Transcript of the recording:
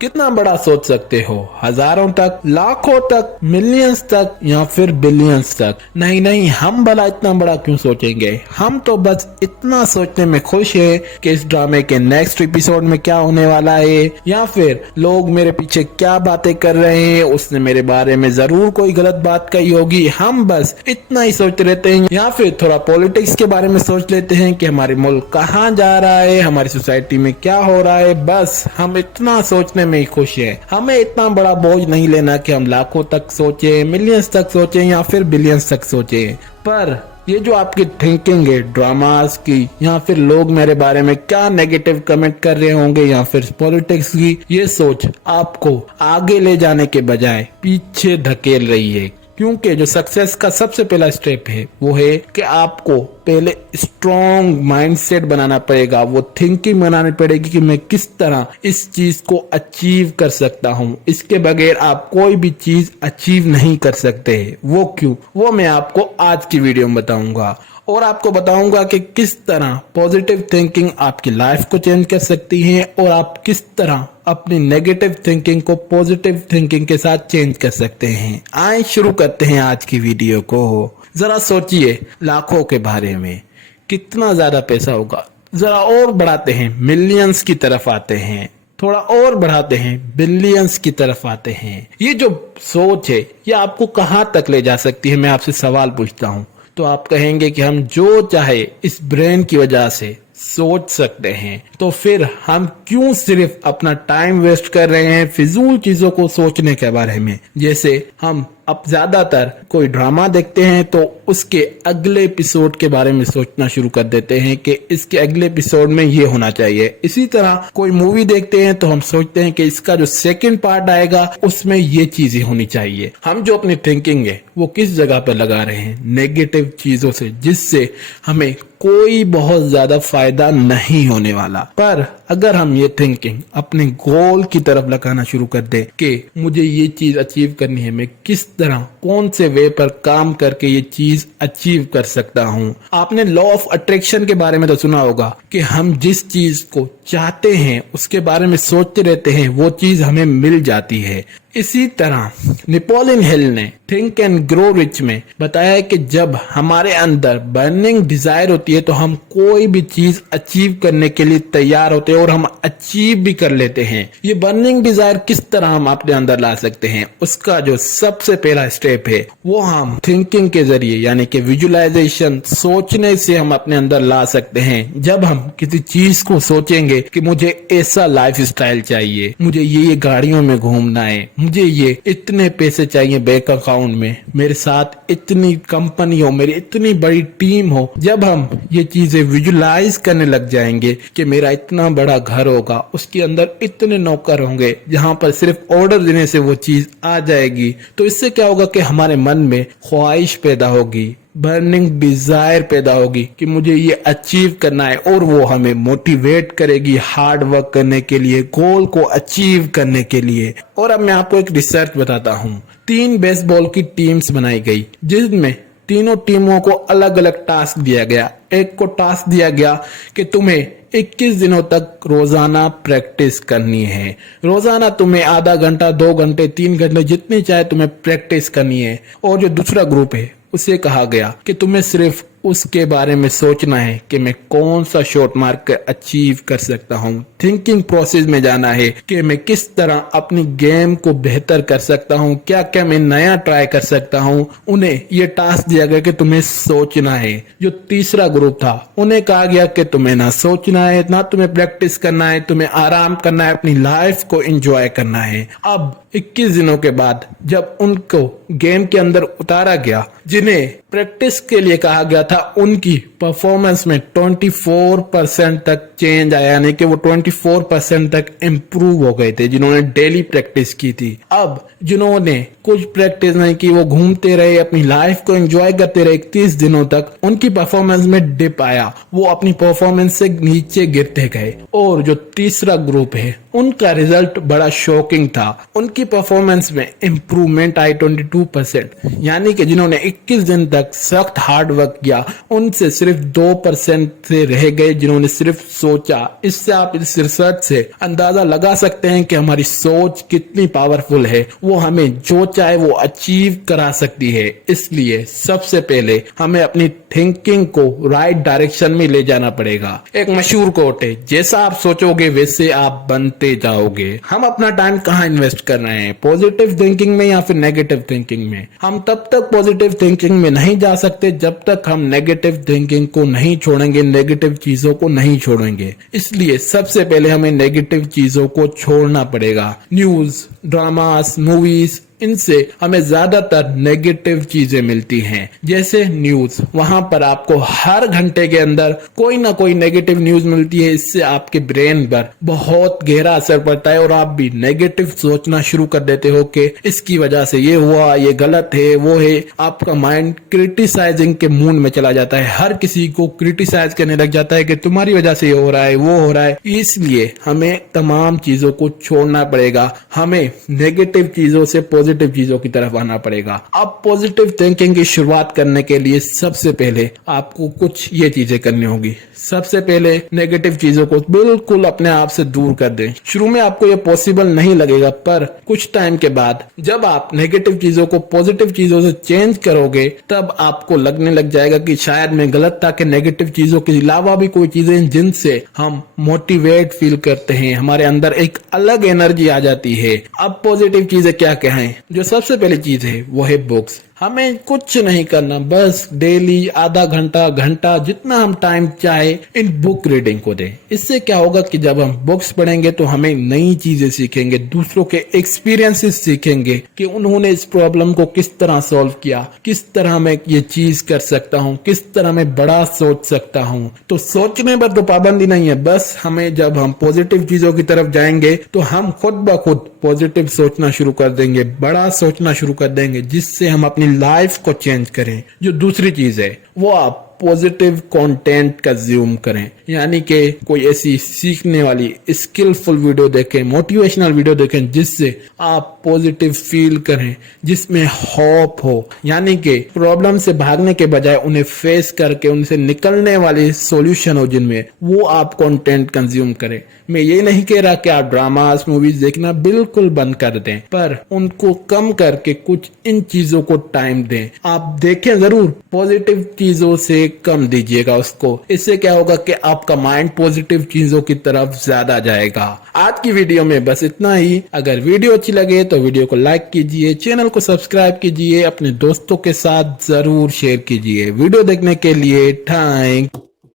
कितना बड़ा सोच सकते हो? हजारों तक, लाखों तक, मिलियंस तक या फिर बिलियंस तक? नहीं नहीं, हम भला इतना बड़ा क्यों सोचेंगे? हम तो बस इतना सोचने में खुश है कि इस ड्रामे के नेक्स्ट एपिसोड में क्या होने वाला है, या फिर लोग मेरे पीछे क्या बातें कर रहे हैं, उसने मेरे बारे में जरूर कोई गलत बात कही होगी। हम बस इतना ही सोचते रहते हैं, या फिर थोड़ा पॉलिटिक्स के बारे में सोच लेते हैं कि हमारे मुल्क कहाँ जा रहा है, हमारी सोसाइटी में क्या हो रहा है। बस हम इतना सोचने में ही खुश है। हमें इतना बड़ा बोझ नहीं लेना कि हम लाखों तक सोचे, मिलियंस तक सोचे या फिर बिलियंस तक सोचे। पर ये जो आपकी थिंकिंग है ड्रामास की, या फिर लोग मेरे बारे में क्या नेगेटिव कमेंट कर रहे होंगे, या फिर पॉलिटिक्स की, ये सोच आपको आगे ले जाने के बजाय पीछे धकेल रही है। क्योंकि जो सक्सेस का सबसे पहला स्टेप है वो है कि आपको पहले स्ट्रॉन्ग माइंडसेट बनाना पड़ेगा। वो थिंकिंग बनानी पड़ेगी कि मैं किस तरह इस चीज को अचीव कर सकता हूँ। इसके बगैर आप कोई भी चीज अचीव नहीं कर सकते। वो क्यों, वो मैं आपको आज की वीडियो में बताऊंगा, और आपको बताऊंगा कि किस तरह पॉजिटिव थिंकिंग आपकी लाइफ को चेंज कर सकती है, और आप किस तरह अपनी नेगेटिव थिंकिंग को पॉजिटिव थिंकिंग के साथ चेंज कर सकते हैं। आइए शुरू करते हैं आज की वीडियो को। जरा सोचिए लाखों के बारे में, कितना ज्यादा पैसा होगा। जरा और बढ़ाते हैं, मिलियंस की तरफ आते हैं, थोड़ा और बढ़ाते हैं, बिलियंस की तरफ आते हैं। ये जो सोच है ये आपको कहां तक ले जा सकती है? मैं आपसे सवाल पूछता हूं तो आप कहेंगे कि हम जो चाहे इस ब्रेन की वजह से सोच सकते हैं। तो फिर हम क्यों सिर्फ अपना टाइम वेस्ट कर रहे हैं फिजूल चीजों को सोचने के बारे में? जैसे हम अब ज्यादातर कोई ड्रामा देखते हैं तो उसके अगले एपिसोड के बारे में सोचना शुरू कर देते हैं कि इसके अगले एपिसोड में ये होना चाहिए। इसी तरह कोई मूवी देखते हैं तो हम सोचते हैं कि इसका जो सेकंड पार्ट आएगा उसमें ये चीजें होनी चाहिए। हम जो अपनी थिंकिंग है वो किस जगह पर लगा रहे हैं? नेगेटिव चीजों से, जिससे हमें कोई बहुत ज्यादा फायदा नहीं होने वाला। पर अगर हम ये थिंकिंग अपने गोल की तरफ लगाना शुरू कर दे कि मुझे ये चीज अचीव करनी है, मैं किस तरह कौन से वे पर काम करके ये चीज अचीव कर सकता हूँ। आपने लॉ ऑफ अट्रैक्शन के बारे में तो सुना होगा कि हम जिस चीज को चाहते हैं उसके बारे में सोचते रहते हैं, वो चीज हमें मिल जाती है। इसी तरह नेपोलियन हिल ने थिंक एंड ग्रो रिच में बताया कि जब हमारे अंदर बर्निंग डिजायर होती है तो हम कोई भी चीज अचीव करने के लिए तैयार होते हैं और हम अचीव भी कर लेते हैं। ये बर्निंग डिजायर किस तरह हम अपने अंदर ला सकते हैं? उसका जो सबसे पहला स्टेप है वो हम थिंकिंग के जरिए, यानी कि विजुअलाइजेशन, सोचने से हम अपने अंदर ला सकते हैं। जब हम किसी चीज को सोचेंगे कि मुझे ऐसा लाइफ स्टाइल चाहिए, मुझे ये गाड़ियों में घूमना है, मुझे ये इतने पैसे चाहिए बैंक अकाउंट में, मेरे साथ इतनी कंपनी हो, मेरी इतनी बड़ी टीम हो। जब हम ये चीजें विजुलाइज करने लग जाएंगे कि मेरा इतना बड़ा घर होगा, उसके अंदर इतने नौकर होंगे, जहां पर सिर्फ ऑर्डर देने से वो चीज आ जाएगी, तो इससे क्या होगा कि हमारे मन में ख्वाहिश पैदा होगी, बर्निंग डिजायर पैदा होगी कि मुझे ये अचीव करना है, और वो हमें मोटिवेट करेगी हार्ड वर्क करने के लिए, गोल को अचीव करने के लिए। और अब मैं आपको एक रिसर्च बताता हूँ। 3 बेसबॉल की टीम्स बनाई गई, जिसमें तीनों टीमों को अलग अलग टास्क दिया गया। एक को टास्क दिया गया कि तुम्हें 21 दिनों तक रोजाना प्रैक्टिस करनी है। रोजाना तुम्हें आधा घंटा, 2 घंटे, 3 घंटे, जितनी चाहे तुम्हें प्रैक्टिस करनी है। और जो दूसरा ग्रुप है उसे कहा गया कि तुम्हें सिर्फ उसके बारे में सोचना है कि मैं कौन सा शॉट मार कर अचीव कर सकता हूँ। थिंकिंग प्रोसेस में जाना है कि मैं किस तरह अपनी गेम को बेहतर कर सकता हूँ, क्या क्या मैं नया ट्राई कर सकता हूँ। उन्हें ये टास्क दिया गया कि तुम्हें सोचना है। जो तीसरा ग्रुप था उन्हें कहा गया कि तुम्हें ना सोचना है, ना तुम्हें प्रैक्टिस करना है, तुम्हें आराम करना है, अपनी लाइफ को एंजॉय करना है। अब 21 दिनों के बाद जब उनको गेम के अंदर उतारा गया, जिन्हें प्रैक्टिस के लिए कहा गया था, उनकी परफॉर्मेंस में 24% तक चेंज आया, यानी कि वो 24% तक इम्प्रूव हो गए थे जिन्होंने डेली प्रैक्टिस की थी। अब जिन्होंने कुछ प्रैक्टिस नहीं की, वो घूमते रहे, अपनी लाइफ को एंजॉय करते रहे 31 दिनों तक, उनकी परफॉर्मेंस में डिप आया, वो अपनी परफॉर्मेंस से नीचे गिरते गए। और जो तीसरा ग्रुप है उनका रिजल्ट बड़ा शॉकिंग था। उनकी परफॉर्मेंस में इम्प्रूवमेंट आई 22%, यानी कि जिन्होंने 21 दिन तक सख्त हार्ड वर्क किया उनसे सिर्फ 2% से रह गए जिन्होंने सिर्फ सोचा। इससे आप इस रिसर्च से अंदाजा लगा सकते हैं कि हमारी सोच कितनी पावरफुल है, वो हमें जो चाहे वो अचीव करा सकती है। इसलिए सबसे पहले हमें अपनी थिंकिंग को राइट डायरेक्शन में ले जाना पड़ेगा। एक मशहूर कोट है, जैसा आप सोचोगे वैसे आप बनते जाओगे। हम अपना टाइम कहाँ इन्वेस्ट कर रहे हैं, पॉजिटिव थिंकिंग में या फिर नेगेटिव थिंकिंग में? हम तब तक पॉजिटिव थिंकिंग में नहीं जा सकते जब तक हम नेगेटिव थिंकिंग को नहीं छोड़ेंगे, नेगेटिव चीजों को नहीं छोड़ेंगे। इसलिए सबसे पहले हमें नेगेटिव चीजों को छोड़ना पड़ेगा। न्यूज, ड्रामास, मूवीज, इनसे हमें ज्यादातर नेगेटिव चीजें मिलती हैं। जैसे न्यूज, वहां पर आपको हर घंटे के अंदर कोई ना कोई नेगेटिव न्यूज मिलती है। इससे आपके ब्रेन पर बहुत गहरा असर पड़ता है और आप भी नेगेटिव सोचना शुरू कर देते हो कि इसकी वजह से ये हुआ, ये गलत है, वो है। आपका माइंड क्रिटिसाइजिंग के मूड में चला जाता है, हर किसी को क्रिटिसाइज करने लग जाता है कि तुम्हारी वजह से ये हो रहा है, वो हो रहा है। इसलिए हमें तमाम चीजों को छोड़ना पड़ेगा। हमें नेगेटिव चीजों से पॉजिटिव चीजों की तरफ आना पड़ेगा। अब पॉजिटिव थिंकिंग की शुरुआत करने के लिए सबसे पहले आपको कुछ ये चीजें करनी होगी। सबसे पहले नेगेटिव चीजों को बिल्कुल अपने आप से दूर कर दें। शुरू में आपको ये पॉसिबल नहीं लगेगा, पर कुछ टाइम के बाद जब आप नेगेटिव चीजों को पॉजिटिव चीजों से चेंज करोगे तब आपको लगने लग जाएगा कि शायद मैं गलत था, कि नेगेटिव चीजों के अलावा भी कोई चीजें जिनसे हम मोटिवेट फील करते हैं, हमारे अंदर एक अलग एनर्जी आ जाती है। अब पॉजिटिव चीजें क्या कहें? जो सबसे पहली चीज है वो है बुक्स। हमें कुछ नहीं करना, बस डेली आधा घंटा, घंटा, जितना हम टाइम चाहे इन बुक रीडिंग को दें। इससे क्या होगा कि जब हम बुक्स पढ़ेंगे तो हमें नई चीजें सीखेंगे, दूसरों के एक्सपीरियंसेस सीखेंगे कि उन्होंने इस प्रॉब्लम को किस तरह सॉल्व किया, किस तरह मैं ये चीज कर सकता हूँ, किस तरह मैं बड़ा सोच सकता हूँ। तो सोचने पर तो पाबंदी नहीं है, बस हमें जब हम पॉजिटिव चीजों की तरफ जाएंगे तो हम खुद ब खुद पॉजिटिव सोचना शुरू कर देंगे, बड़ा सोचना शुरू कर देंगे, जिससे हम अपनी लाइफ को चेंज करें। जो दूसरी चीज है वो आप पॉजिटिव कंटेंट कंज्यूम करें, यानी कि कोई ऐसी सीखने वाली स्किलफुल वीडियो देखें, मोटिवेशनल वीडियो देखें जिससे आप पॉजिटिव फील करें, जिसमें होप हो, यानी कि प्रॉब्लम से भागने के बजाय उन्हें फेस करके उनसे निकलने वाले सॉल्यूशन हो जिनमें, वो आप कंटेंट कंज्यूम करें। मैं ये नहीं कह रहा कि आप ड्रामास, मूवीज देखना बिल्कुल बंद कर दें, पर उनको कम करके कुछ इन चीजों को टाइम दें। आप देखें जरूर, पॉजिटिव चीजों से कम दीजिएगा उसको। इससे क्या होगा कि आपका माइंड पॉजिटिव चीजों की तरफ ज्यादा जाएगा। आज की वीडियो में बस इतना ही। अगर वीडियो अच्छी लगे तो वीडियो को लाइक कीजिए, चैनल को सब्सक्राइब कीजिए, अपने दोस्तों के साथ जरूर शेयर कीजिए। वीडियो देखने के लिए थैंक